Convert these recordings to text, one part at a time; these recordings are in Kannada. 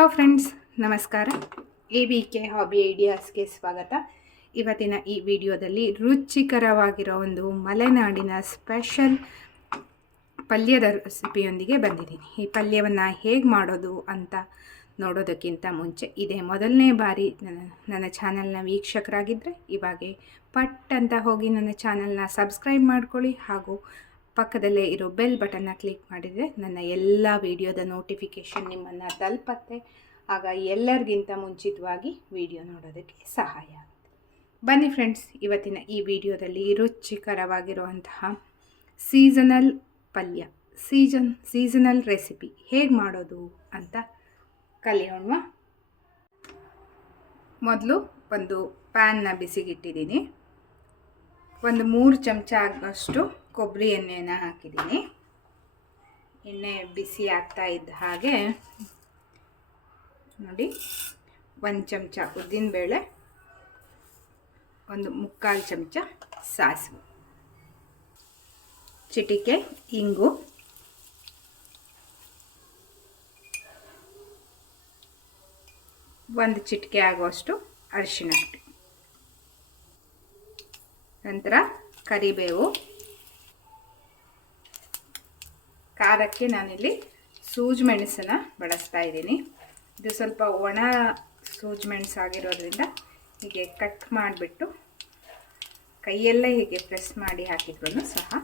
ಹಲೋ ಫ್ರೆಂಡ್ಸ್ ನಮಸ್ಕಾರ ಎ ವಿ ಕೆ ಹಾಬಿ ಐಡಿಯಾಸ್ಗೆ ಸ್ವಾಗತ ಇವತ್ತಿನ ಈ ವಿಡಿಯೋದಲ್ಲಿ ರುಚಿಕರವಾಗಿರೋ ಒಂದು ಮಲೆನಾಡಿನ ಸ್ಪೆಷಲ್ ಪಲ್ಯದ ರೆಸಿಪಿಯೊಂದಿಗೆ ಬಂದಿದ್ದೀನಿ ಈ ಪಲ್ಯವನ್ನು ಹೇಗೆ ಮಾಡೋದು ಅಂತ ನೋಡೋದಕ್ಕಿಂತ ಮುಂಚೆ ಇದೇ ಮೊದಲನೇ ಬಾರಿ ನನ್ನ ನನ್ನ ಚಾನಲ್ನ ವೀಕ್ಷಕರಾಗಿದ್ದರೆ ಇವಾಗೆ ಪಟ್ ಅಂತ ಹೋಗಿ ನನ್ನ ಚಾನಲ್ನ ಸಬ್ಸ್ಕ್ರೈಬ್ ಮಾಡ್ಕೊಳ್ಳಿ ಹಾಗೂ ಪಕ್ಕದಲ್ಲೇ ಇರೋ ಬೆಲ್ ಬಟನ್ನ ಕ್ಲಿಕ್ ಮಾಡಿದರೆ ನನ್ನ ಎಲ್ಲ ವಿಡಿಯೋದ ನೋಟಿಫಿಕೇಷನ್ ನಿಮ್ಮನ್ನು ತಲುಪತ್ತೆ ಆಗ ಎಲ್ಲರಿಗಿಂತ ಮುಂಚಿತವಾಗಿ ವಿಡಿಯೋ ನೋಡೋದಕ್ಕೆ ಸಹಾಯ ಆಗುತ್ತೆ ಬನ್ನಿ ಫ್ರೆಂಡ್ಸ್ ಇವತ್ತಿನ ಈ ವಿಡಿಯೋದಲ್ಲಿ ರುಚಿಕರವಾಗಿರುವಂತಹ ಸೀಸನಲ್ ಪಲ್ಯ ಸೀಸನ್ ಸೀಸನಲ್ ರೆಸಿಪಿ ಹೇಗೆ ಮಾಡೋದು ಅಂತ ಕಲಿಯೋಣ ಮೊದಲು ಒಂದು ಪ್ಯಾನ್ನ ಬಿಸಿಗಿಟ್ಟಿದ್ದೀನಿ ಒಂದು ಮೂರು ಚಮಚ ಆಗುವಷ್ಟು ಕೊಬ್ಬರಿ ಎಣ್ಣೆನ ಹಾಕಿದ್ದೀನಿ ಎಣ್ಣೆ ಬಿಸಿ ಆಗ್ತಾ ಇದ್ದ ಹಾಗೆ ನೋಡಿ ಒಂದು ಚಮಚ ಉದ್ದಿನಬೇಳೆ ಒಂದು ಮುಕ್ಕಾಲು ಚಮಚ ಸಾಸಿವೆ ಚಿಟಿಕೆ ಇಂಗು ಒಂದು ಚಿಟಿಕೆ ಆಗುವಷ್ಟು ಅರಿಶಿನ ನಂತರ ಕರಿಬೇವು ಖಾರಕ್ಕೆ ನಾನಿಲ್ಲಿ ಸೂಜಿ ಮೆಣಸನ್ನು ಬಳಸ್ತಾ ಇದ್ದೀನಿ ಇದು ಸ್ವಲ್ಪ ಒಣ ಸೂಜ್ ಮೆಣಸು ಹೀಗೆ ಕಟ್ ಮಾಡಿಬಿಟ್ಟು ಕೈಯಲ್ಲೇ ಹೀಗೆ ಪ್ರೆಸ್ ಮಾಡಿ ಹಾಕಿದ್ರೂ ಸಹ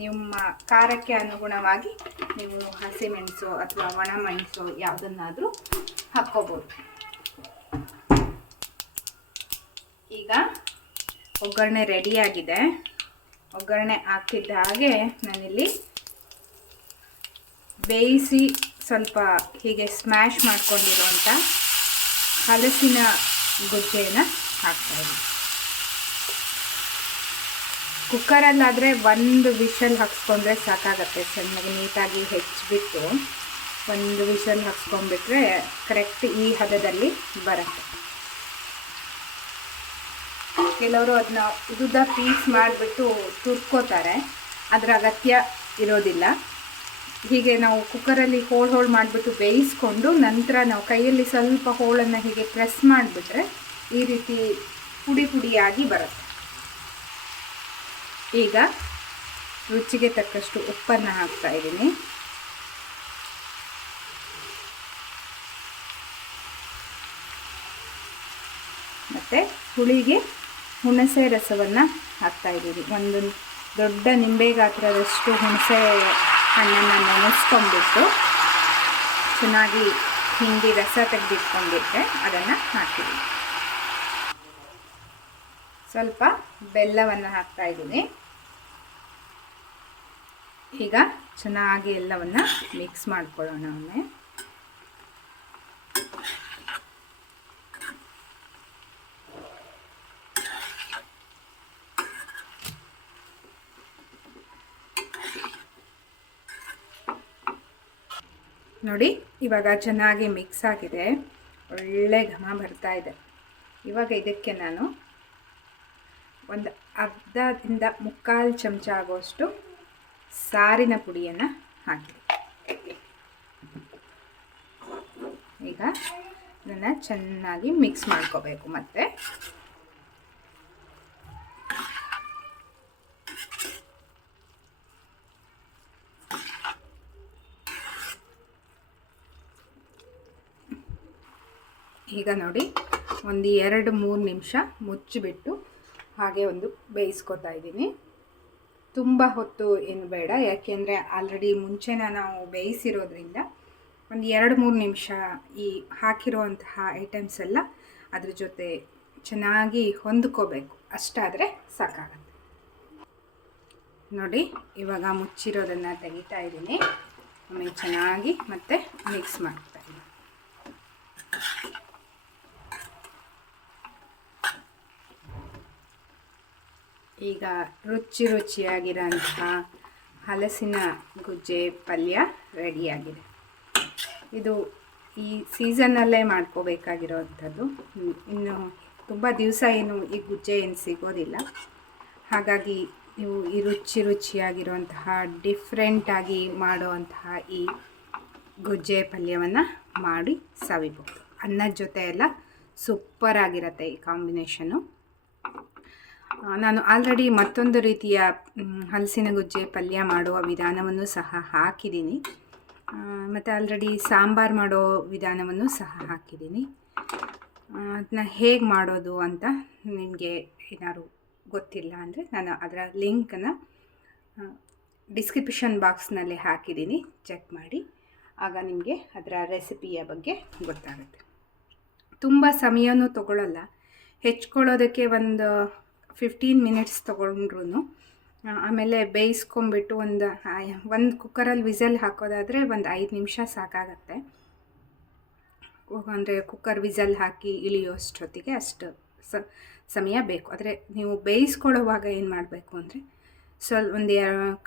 ನಿಮ್ಮ ಖಾರಕ್ಕೆ ಅನುಗುಣವಾಗಿ ನೀವು ಹಸಿಮೆಣಸು ಅಥವಾ ಒಣ ಮೆಣಸು ಯಾವುದನ್ನಾದರೂ ಹಾಕ್ಕೋಬೋದು ಈಗ ಒಗ್ಗರಣೆ ರೆಡಿಯಾಗಿದೆ ಒಗ್ಗರಣೆ ಹಾಕಿದ್ದ ಹಾಗೆ ನಾನಿಲ್ಲಿ ಬೇಯಿಸಿ ಸ್ವಲ್ಪ ಹೀಗೆ ಸ್ಮ್ಯಾಶ್ ಮಾಡ್ಕೊಂಡಿರುವಂಥ ಹಲಸಿನ ಗುಜ್ಜೆಯನ್ನು ಹಾಕ್ತಾಯಿದ್ದೀನಿ ಕುಕ್ಕರಲ್ಲಾದರೆ ಒಂದು ವಿಷಲ್ ಹಾಕ್ಸ್ಕೊಂಡ್ರೆ ಸಾಕಾಗತ್ತೆ ಚೆನ್ನಾಗಿ ನೀಟಾಗಿ ಹೆಚ್ಚಿಬಿಟ್ಟು ಒಂದು ವಿಷಲ್ ಹಾಕ್ಸ್ಕೊಂಡ್ಬಿಟ್ರೆ ಕರೆಕ್ಟ್ ಈ ಹದದಲ್ಲಿ ಬರುತ್ತೆ ಕೆಲವರು ಅದನ್ನ ಉದ್ದ ಪೀಸ್ ಮಾಡಿಬಿಟ್ಟು ತುರ್ಕೋತಾರೆ ಅದರ ಅಗತ್ಯ ಇರೋದಿಲ್ಲ ಹೀಗೆ ನಾವು ಕುಕ್ಕರಲ್ಲಿ ಹೋಳು ಹೋಳು ಮಾಡಿಬಿಟ್ಟು ಬೇಯಿಸ್ಕೊಂಡು ನಂತರ ನಾವು ಕೈಯಲ್ಲಿ ಸ್ವಲ್ಪ ಹೋಳನ್ನು ಹೀಗೆ ಪ್ರೆಸ್ ಮಾಡಿಬಿಟ್ರೆ ಈ ರೀತಿ ಪುಡಿ ಪುಡಿಯಾಗಿ ಬರುತ್ತೆ ಈಗ ರುಚಿಗೆ ತಕ್ಕಷ್ಟು ಉಪ್ಪನ್ನು ಹಾಕ್ತಾ ಇದ್ದೀನಿ ಮತ್ತು ಹುಳಿಗೆ ಹುಣಸೆ ರಸವನ್ನು ಹಾಕ್ತಾ ಇದ್ದೀನಿ ಒಂದು ದೊಡ್ಡ ನಿಂಬೆ ಗಾತ್ರದಷ್ಟು ಹುಣಸೆ ಹಣ್ಣನ್ನು ನೆನೆಸ್ಕೊಂಡ್ಬಿಟ್ಟು ಚೆನ್ನಾಗಿ ಹಿಂಡಿ ರಸ ತೆಗೆದಿಟ್ಕೊಂಡಿದ್ದೆ ಅದನ್ನು ಹಾಕಿದ್ದೀನಿ ಸ್ವಲ್ಪ ಬೆಲ್ಲವನ್ನು ಹಾಕ್ತಾ ಇದ್ದೀನಿ ಈಗ ಚೆನ್ನಾಗಿ ಎಲ್ಲವನ್ನು ಮಿಕ್ಸ್ ಮಾಡ್ಕೊಳ್ಳೋಣ ಒಮ್ಮೆ ನೋಡಿ ಇವಾಗ ಚೆನ್ನಾಗಿ ಮಿಕ್ಸ್ ಆಗಿದೆ ಒಳ್ಳೆ ಘಮ ಬರ್ತಾ ಇದೆ ಇವಾಗ ಇದಕ್ಕೆ ನಾನು ಒಂದು ಅರ್ಧದಿಂದ ಮುಕ್ಕಾಲು ಚಮಚ ಆಗುವಷ್ಟು ಸಾರಿನ ಪುಡಿಯನ್ನು ಹಾಕಿದೆ ಈಗ ಇದನ್ನು ಚೆನ್ನಾಗಿ ಮಿಕ್ಸ್ ಮಾಡ್ಕೋಬೇಕು ಮತ್ತು ಈಗ ನೋಡಿ ಒಂದು ಎರಡು ಮೂರು ನಿಮಿಷ ಮುಚ್ಚಿಬಿಟ್ಟು ಹಾಗೆ ಒಂದು ಬೇಯಿಸ್ಕೊತಾ ಇದ್ದೀನಿ ತುಂಬ ಹೊತ್ತು ಏನು ಬೇಡ ಯಾಕೆಂದರೆ ಆಲ್ರೆಡಿ ಮುಂಚೆನ ನಾವು ಬೇಯಿಸಿರೋದ್ರಿಂದ ಒಂದು ಎರಡು ಮೂರು ನಿಮಿಷ ಈ ಹಾಕಿರುವಂತಹ ಐಟಮ್ಸ್ ಎಲ್ಲ ಅದ್ರ ಜೊತೆ ಚೆನ್ನಾಗಿ ಹೊಂದ್ಕೋಬೇಕು ಅಷ್ಟಾದರೆ ಸಾಕಾಗತ್ತೆ ನೋಡಿ ಇವಾಗ ಮುಚ್ಚಿರೋದನ್ನು ತೆಗಿತಾ ಇದ್ದೀನಿ ಆಮೇಲೆ ಚೆನ್ನಾಗಿ ಮತ್ತೆ ಮಿಕ್ಸ್ ಮಾಡ್ತಾ ಇದ್ದೀನಿ ಈಗ ರುಚಿ ರುಚಿಯಾಗಿರೋಂತಹ ಹಲಸಿನ ಗುಜ್ಜೆ ಪಲ್ಯ ರೆಡಿಯಾಗಿದೆ ಇದು ಈ ಸೀಸನ್ನಲ್ಲೇ ಮಾಡ್ಕೋಬೇಕಾಗಿರೋವಂಥದ್ದು ಇನ್ನು ತುಂಬ ದಿವಸ ಏನು ಈ ಗುಜ್ಜೆ ಏನು ಸಿಗೋದಿಲ್ಲ ಹಾಗಾಗಿ ನೀವು ಈ ರುಚಿ ರುಚಿಯಾಗಿರುವಂತಹ ಡಿಫ್ರೆಂಟಾಗಿ ಮಾಡುವಂತಹ ಈ ಗುಜ್ಜೆ ಪಲ್ಯವನ್ನು ಮಾಡಿ ಸವಿಬೋದು ಅನ್ನದ ಜೊತೆ ಎಲ್ಲ ಆಗಿರುತ್ತೆ ಈ ಕಾಂಬಿನೇಷನ್ನು ನಾನು ಆಲ್ರೆಡಿ ಮತ್ತೊಂದು ರೀತಿಯ ಹಲಸಿನ ಗುಜ್ಜೆ ಪಲ್ಯ ಮಾಡುವ ವಿಧಾನವನ್ನು ಸಹ ಹಾಕಿದ್ದೀನಿ ಮತ್ತು ಆಲ್ರೆಡಿ ಸಾಂಬಾರು ಮಾಡೋ ವಿಧಾನವನ್ನು ಸಹ ಹಾಕಿದ್ದೀನಿ ಅದನ್ನ ಹೇಗೆ ಮಾಡೋದು ಅಂತ ನಿಮಗೆ ಏನಾದ್ರು ಗೊತ್ತಿಲ್ಲ ಅಂದರೆ ನಾನು ಅದರ ಲಿಂಕನ್ನು ಡಿಸ್ಕ್ರಿಪ್ಷನ್ ಬಾಕ್ಸ್ನಲ್ಲಿ ಹಾಕಿದ್ದೀನಿ ಚೆಕ್ ಮಾಡಿ ಆಗ ನಿಮಗೆ ಅದರ ರೆಸಿಪಿಯ ಬಗ್ಗೆ ಗೊತ್ತಾಗುತ್ತೆ ತುಂಬ ಸಮಯನೂ ತಗೊಳ್ಳಲ್ಲ ಹೆಚ್ಕೊಳ್ಳೋದಕ್ಕೆ ಒಂದು ಫಿಫ್ಟೀನ್ ಮಿನಿಟ್ಸ್ ತೊಗೊಂಡ್ರು ಆಮೇಲೆ ಬೇಯಿಸ್ಕೊಂಬಿಟ್ಟು ಒಂದು ಒಂದು ಕುಕ್ಕರಲ್ಲಿ ವಿಸಲ್ ಹಾಕೋದಾದರೆ ಒಂದು ಐದು ನಿಮಿಷ ಸಾಕಾಗತ್ತೆ ಅಂದರೆ ಕುಕ್ಕರ್ ವಿಸಲ್ ಹಾಕಿ ಇಳಿಯೋಷ್ಟೊತ್ತಿಗೆ ಅಷ್ಟು ಸ ಸಮಯ ಬೇಕು ಆದರೆ ನೀವು ಬೇಯಿಸ್ಕೊಳ್ಳುವಾಗ ಏನು ಮಾಡಬೇಕು ಅಂದರೆ ಸ್ವಲ್ಪ ಒಂದು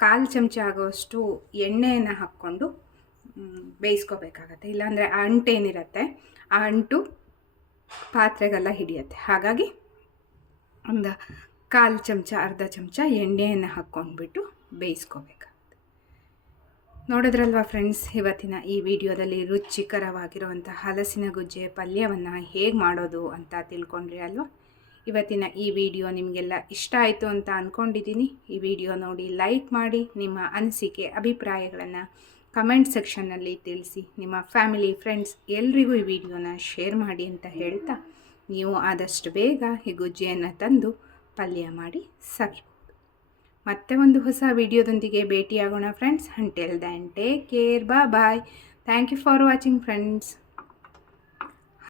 ಕಾಲು ಚಮಚ ಆಗೋಷ್ಟು ಎಣ್ಣೆಯನ್ನು ಹಾಕ್ಕೊಂಡು ಬೇಯಿಸ್ಕೋಬೇಕಾಗತ್ತೆ ಇಲ್ಲಾಂದರೆ ಆ ಅಂಟೇನಿರುತ್ತೆ ಆ ಅಂಟು ಪಾತ್ರೆಗೆಲ್ಲ ಹಿಡಿಯುತ್ತೆ ಹಾಗಾಗಿ ಒಂದು ಕಾಲು ಚಮಚ ಅರ್ಧ ಚಮಚ ಎಣ್ಣೆಯನ್ನು ಹಾಕ್ಕೊಂಡ್ಬಿಟ್ಟು ಬೇಯಿಸ್ಕೋಬೇಕಾಗುತ್ತೆ ನೋಡಿದ್ರಲ್ವ ಫ್ರೆಂಡ್ಸ್ ಇವತ್ತಿನ ಈ ವಿಡಿಯೋದಲ್ಲಿ ರುಚಿಕರವಾಗಿರುವಂಥ ಹಲಸಿನ ಗುಜ್ಜೆ ಪಲ್ಯವನ್ನು ಹೇಗೆ ಮಾಡೋದು ಅಂತ ತಿಳ್ಕೊಂಡ್ರಿ ಅಲ್ವಾ ಇವತ್ತಿನ ಈ ವಿಡಿಯೋ ನಿಮಗೆಲ್ಲ ಇಷ್ಟ ಆಯಿತು ಅಂತ ಅಂದ್ಕೊಂಡಿದ್ದೀನಿ ಈ ವಿಡಿಯೋ ನೋಡಿ ಲೈಕ್ ಮಾಡಿ ನಿಮ್ಮ ಅನಿಸಿಕೆ ಅಭಿಪ್ರಾಯಗಳನ್ನು ಕಮೆಂಟ್ ಸೆಕ್ಷನ್ನಲ್ಲಿ ತಿಳಿಸಿ ನಿಮ್ಮ ಫ್ಯಾಮಿಲಿ ಫ್ರೆಂಡ್ಸ್ ಎಲ್ರಿಗೂ ಈ ವಿಡಿಯೋನ ಶೇರ್ ಮಾಡಿ ಅಂತ ಹೇಳ್ತಾ ನೀವು ಆದಷ್ಟು ಬೇಗ ಈ ಗುಜ್ಜಿಯನ್ನು ತಂದು ಪಲ್ಯ ಮಾಡಿ ಸವಿಬಹುದು ಮತ್ತೆ ಒಂದು ಹೊಸ ವಿಡಿಯೋದೊಂದಿಗೆ ಭೇಟಿಯಾಗೋಣ friends until then take care ಬಾ bye thank you for watching friends